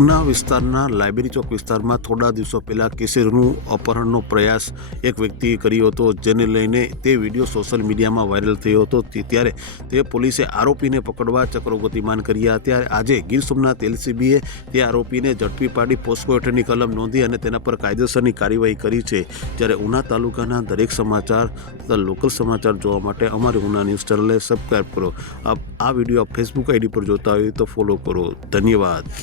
ઉના વિસ્તારના લાઇબ્રેરી ચોક વિસ્તારમાં થોડા દિવસો પહેલાં કિશોરનું અપહરણનો પ્રયાસ એક વ્યક્તિએ કર્યો હતો, જેને લઈને તે વિડીયો સોશિયલ મીડિયામાં વાયરલ થયો હતો। ત્યારે તે પોલીસે આરોપીને પકડવા ચક્રો ગતિમાન કર્યા। ત્યારે આજે ગીર સોમનાથ એલસીબીએ તે આરોપીને ઝડપી પાડી પોસ્કો હેઠળની કલમ નોંધી અને તેના પર કાયદેસરની કાર્યવાહી કરી છે। જ્યારે ઉના તાલુકાના દરેક સમાચાર તથા લોકલ સમાચાર જોવા માટે અમારી ઉના ન્યૂઝ ચેનલને સબસ્ક્રાઈબ કરો। આ વિડીયો ફેસબુક આઈડી પર જોતા હોય તો ફોલો કરો। ધન્યવાદ।